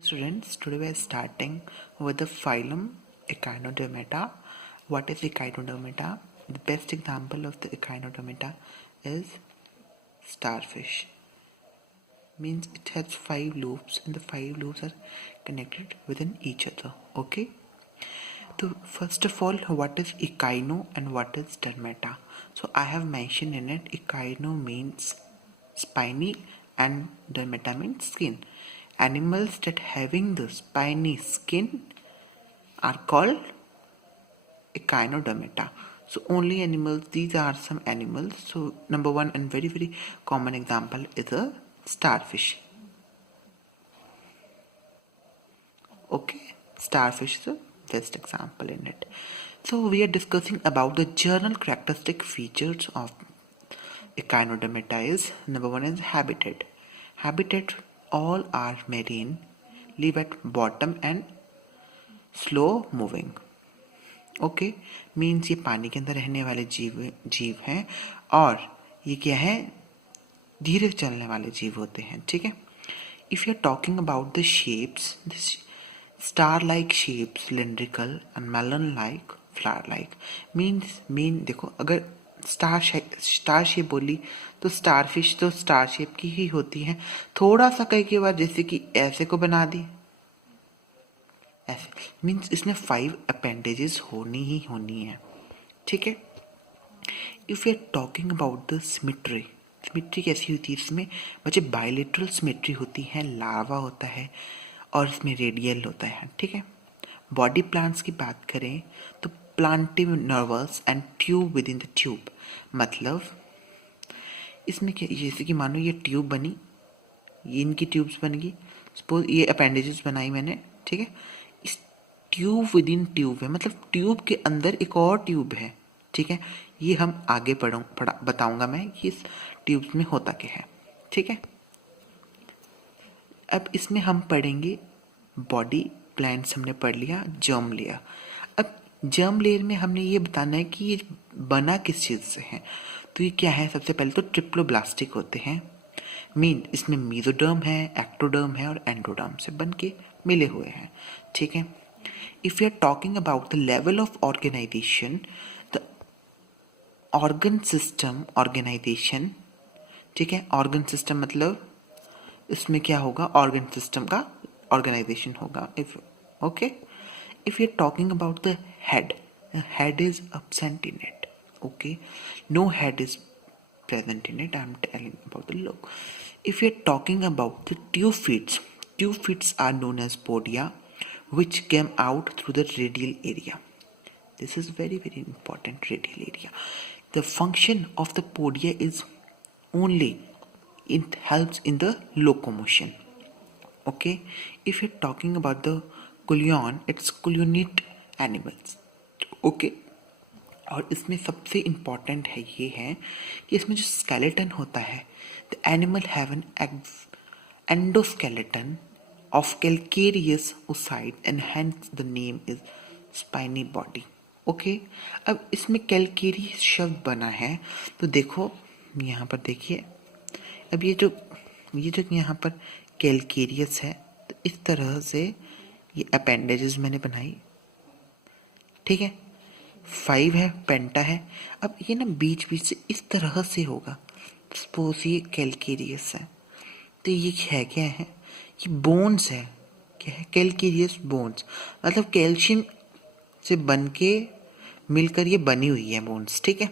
Students, today we are starting with the phylum Echinodermata. What is Echinodermata? The best example of the Echinodermata is starfish. Means it has 5 loops and the 5 loops are connected within each other. Okay? So first of all, what is echino and what is dermata? So I have mentioned in it, echino means spiny and dermata means skin. Animals that having the spiny skin are called echinodermata. So only animals, these are some animals. So number one and very common example is a starfish. Okay, starfish is the best example in it. So we are discussing about the general characteristic features of echinodermata is number one is habitat. Habitat, all are marine, live at bottom and slow moving. Okay means ये पानी के अंदर रहने वाले जीव हैं और ये क्या है धीरे चलने वाले जीव होते हैं. ठीक है. If you are talking about the shapes, this star like shape, cylindrical and melon like, flower like. Mean देखो, अगर स्टार शेप बोली तो स्टारफिश तो स्टार शेप की ही होती है. थोड़ा सा कई के बाद जैसे कि ऐसे को बना दी, ऐसे मीन्स इसमें 5 अपेंडेजेस होनी ही होनी है. ठीक है. If you are talking about the symmetry, symmetry कैसी होती है इसमें बच्चे? बायलेटरल सिमेट्री होती है, लार्वा होता है और इसमें रेडियल होता है. ठीक है. बॉडी प्लांट्स की बात करें तो प्लांटिव nerves and tube within the tube. मतलब इसमें क्या, जैसे कि मानो ये ट्यूब बनी, ये इनकी ट्यूब्स बन गई, सपोज ये अपेंडेजेस बनाई मैंने. ठीक है. इस ट्यूब विद इन ट्यूब है, मतलब ट्यूब के अंदर एक और ट्यूब है. ठीक है. ये हम आगे बताऊंगा मैं कि इस ट्यूब्स में होता क्या है. ठीक है. अब इसमें हम पढ़ेंगे बॉडी प्लांट्स हमने पढ़ लिया, जर्म लेयर. अब जर्म लेयर में हमने ये बताना है कि ये बना किस चीज़ से है. तो ये क्या है? सबसे पहले तो ट्रिप्लोब्लास्टिक होते हैं. मीन इसमें मीजोडर्म है, एक्टोडर्म है और एंडोडर्म से बन के मिले हुए हैं. ठीक है. If you are talking about the level of organization, the organ system organization. ठीक है. ऑर्गन सिस्टम मतलब इसमें क्या होगा? ऑर्गन सिस्टम का ऑर्गेनाइजेशन होगा. If you are talking about the head is absent in it. Okay, no head is present in it. I am telling about the look. If you are talking about the tube feet are known as podia, which came out through the radial area. This is very important, radial area. The function of the podia is only it helps in the locomotion. Okay. If you're talking about the कुलियन, it's कुलियोनिट animals. Okay. और इसमें सबसे important है ये है कि इसमें जो skeleton होता है, the animal have an endoskeleton of calcareous ओसाइड and hence the name is spiny body. Okay. अब इसमें कैलकेरियस शब्द बना है तो देखो यहाँ पर देखिए. अब ये जो यहाँ पर कैलकेरियस है, तो इस तरह से ये अपेंडेजेस मैंने बनाई. ठीक है. 5 है, पेंटा है. अब ये ना बीच से इस तरह से होगा. सपोज ये कैलकेरियस है तो ये है क्या है? ये बोन्स है. क्या है? Calcareous bones. मतलब कैल्शियम से बन के मिलकर ये बनी हुई है बोन्स. ठीक है.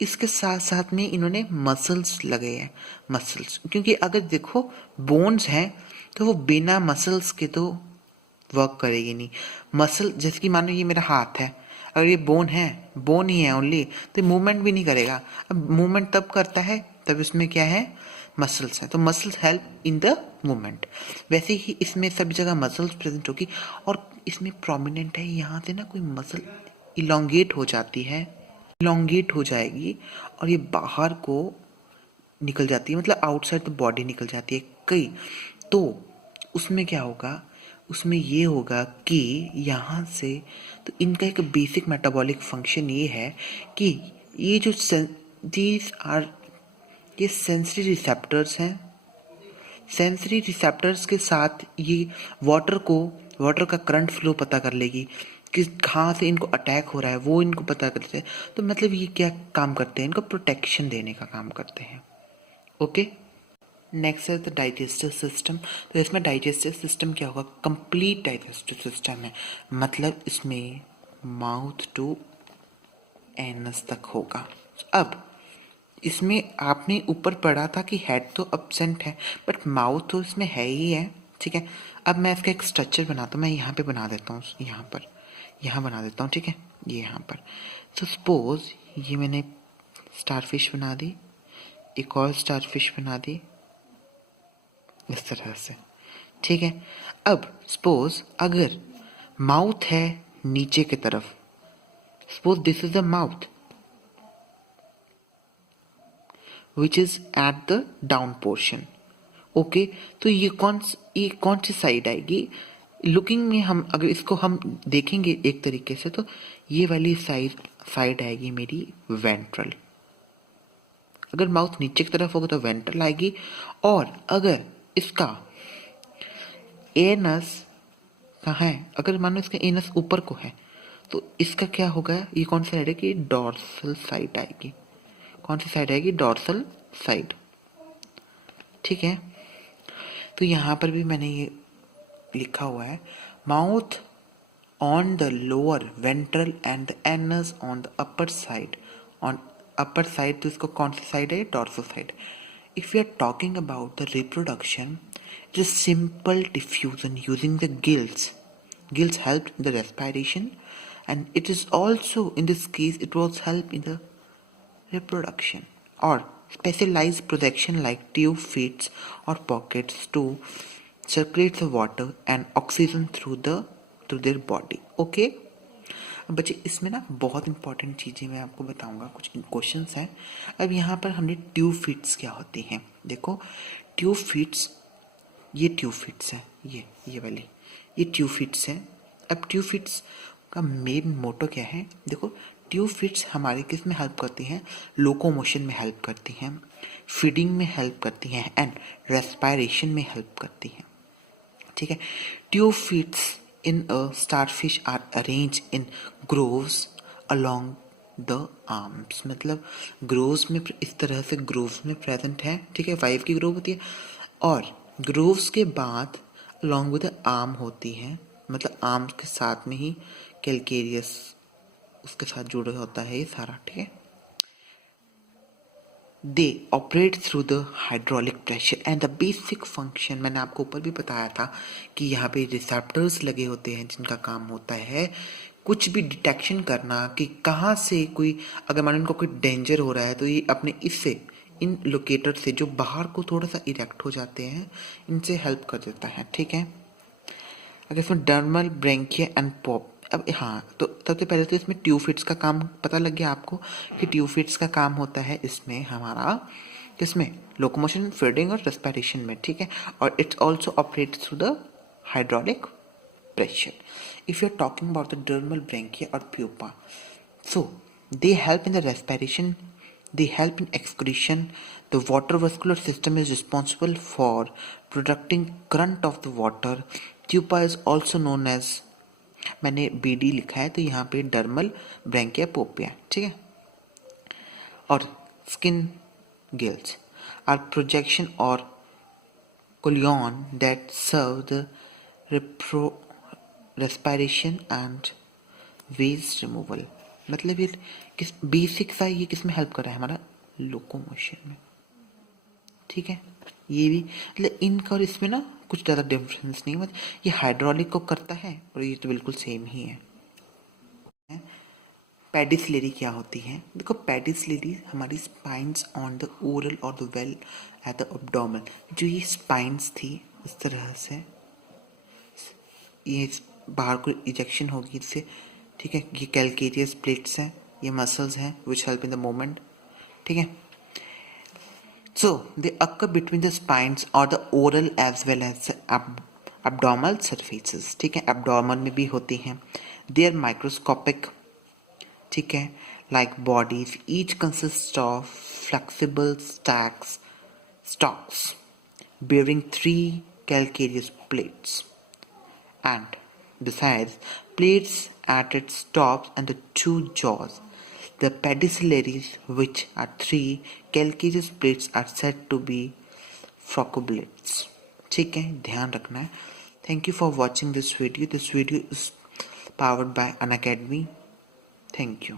इसके साथ साथ में इन्होंने मसल्स लगे हैं. मसल्स, क्योंकि अगर देखो बोन्स हैं तो वो बिना मसल्स के तो वर्क करेगी नहीं. मसल, जैसे कि मानो ये मेरा हाथ है, अगर ये बोन ही है ओनली, तो मूवमेंट भी नहीं करेगा. अब मूवमेंट तब करता है तब इसमें क्या है? मसल्स हैं. तो muscles help in the movement. वैसे ही इसमें सभी जगह मसल्स प्रेजेंट होगी. और इसमें प्रोमिनेंट है, यहाँ से ना कोई मसल इलोंगेट हो जाती है, इलोंगेट हो जाएगी और ये बाहर को निकल जाती है, मतलब आउटसाइड द बॉडी निकल जाती है कई. तो उसमें क्या होगा? उसमें ये होगा कि यहाँ से, तो इनका एक बेसिक मेटाबॉलिक फंक्शन ये है कि ये जो ये सेंसरी रिसेप्टर्स हैं, सेंसरी रिसेप्टर्स के साथ ये वाटर का करंट फ्लो पता कर लेगी, किस कहाँ से इनको अटैक हो रहा है वो इनको पता करते हैं। तो मतलब ये क्या काम करते हैं, इनको प्रोटेक्शन देने का काम करते हैं। ओके, नेक्स्ट है द डाइजेस्टिव सिस्टम। तो इसमें डाइजेस्टिव सिस्टम क्या होगा, कंप्लीट डाइजेस्टिव सिस्टम है, मतलब इसमें माउथ टू एनस तक होगा। अब इसमें आपने ऊपर पढ़ा था कि हेड तो एब्सेंट है बट माउथ तो इसमें है ही है, ठीक है। अब मैं इसका एक स्ट्रक्चर बनाता हूँ, मैं यहाँ पे बना देता हूँ, यहाँ बना देता हूँ, ठीक है, ये यहाँ पर। तो सपोज ये मैंने स्टारफिश बना दी, एक और स्टारफिश बना दी इस तरह से, ठीक है। अब सपोज अगर माउथ है नीचे की तरफ, suppose this is the mouth which is at the down portion. Okay, तो ये कौन सी साइड आएगी, लुकिंग में हम अगर इसको हम देखेंगे एक तरीके से तो ये वाली साइड आएगी मेरी वेंट्रल। अगर माउथ नीचे की तरफ होगा तो वेंट्रल आएगी, और अगर इसका एनस कहाँ है, अगर मानो इसका एनस ऊपर को है तो इसका क्या होगा, ये कौन सी साइड है कि डॉर्सल साइड आएगी। कौन सी साइड आएगी, डॉर्सल साइड, ठीक है। तो यहाँ पर भी मैंने ये लिखा हुआ है, mouth on the lower ventral and the anus on the upper side. On upper side तो इसको कौन सी साइड है, dorsal side. If you are talking about the reproduction, it is simple diffusion using the gills. Gills helped in the respiration, and it is also in this case it was help in the reproduction, or specialized projection like tube feet or pockets to circulate the water and oxygen through their body. Okay, बच्चे इसमें ना बहुत important चीज़ें मैं आपको बताऊंगा, कुछ questions हैं। अब यहाँ पर हमने ट्यूब फीट्स क्या होती हैं, देखो ट्यूब फीट्स, ये ट्यूब फीट्स हैं, ये वाली ये ट्यूब फीट्स हैं। अब ट्यूब फीट्स का मेन मोटो क्या है, देखो ट्यूब फीट्स हमारे किस में हेल्प करती हैं, लोकोमोशन में हेल्प करती हैं, फीडिंग में हेल्प करती हैं एंड रेस्पायरेशन में हेल्प करती हैं, ठीक है। Tube feets in a starfish are arrange in grooves along the arms, मतलब ग्रोव्स में इस तरह से ग्रोव्स में प्रेजेंट है, ठीक है। 5 की ग्रोव होती है और ग्रोव्स के बाद अलॉन्ग विद आर्म होती है, मतलब आर्म्स के साथ में ही कैलकेरियस उसके साथ जुड़ा होता है ये सारा, ठीक है। They operate through the hydraulic pressure and the basic function, मैंने आपको ऊपर भी बताया था कि यहाँ पे रिसेप्टर्स लगे होते हैं जिनका काम होता है कुछ भी डिटेक्शन करना कि कहाँ से कोई, अगर मान लो इनको कोई डेंजर हो रहा है तो ये अपने इससे इन लोकेटर से जो बाहर को थोड़ा सा इरेक्ट हो जाते हैं इनसे हेल्प कर देता है, ठीक है। अगर इसमें डर्मल ब्रेंकिया एंड पॉप, अब हाँ तो सबसे पहले तो इसमें ट्यूफिट्स का काम पता लग गया आपको कि ट्यूफिट्स का काम होता है इसमें हमारा किसमें, लोकोमोशन, फीडिंग और रेस्पिरेशन में, ठीक है। और it's also operate through the hydraulic pressure. If you're talking about the dermal branchia or pupa, so they help in the respiration, they help in excretion. The water vascular system is responsible for producing current of the water. Pupa is also known as, मैंने BD लिखा है तो यहाँ पे dermal branchia पोपिया, ठीक है। और skin gills are projection or colon that serve the respiration and waste removal, मतलब ये किस बेसिक सा ये किस में हेल्प कर रहा है, हमारा लोकोमोशन में, ठीक है। ये भी मतलब इनका और इसमें ना कुछ ज़्यादा डिफरेंस नहीं, मतलब ये हाइड्रोलिक को करता है और ये तो बिल्कुल सेम ही है। पेडिसलेरी क्या होती है, देखो पेडिसलेरी हमारी स्पाइंस ऑन द ओरल और the well at the abdomen, जो ये स्पाइंस थी इस तरह से ये बाहर को इजेक्शन होगी इससे, ठीक है। ये कैलकेरियस प्लेट्स हैं, ये मसल्स हैं which help in the movement, ठीक है। So they occur between the spines और the oral as well as abdominal surfaces, ठीक है। एब्डोमेन में भी होती हैं, दे आर माइक्रोस्कोपिक, ठीक है, like bodies, each consist of flexible stocks bearing 3 calcareous plates, and besides plates at its tops and the 2 jaws. The pedicellaries, which are 3 calcareous plates, are said to be फ्रोकोब्लेट्स. ठीक है, ध्यान रखना है. Thank you for watching this video. This video is powered by Unacademy. Thank you.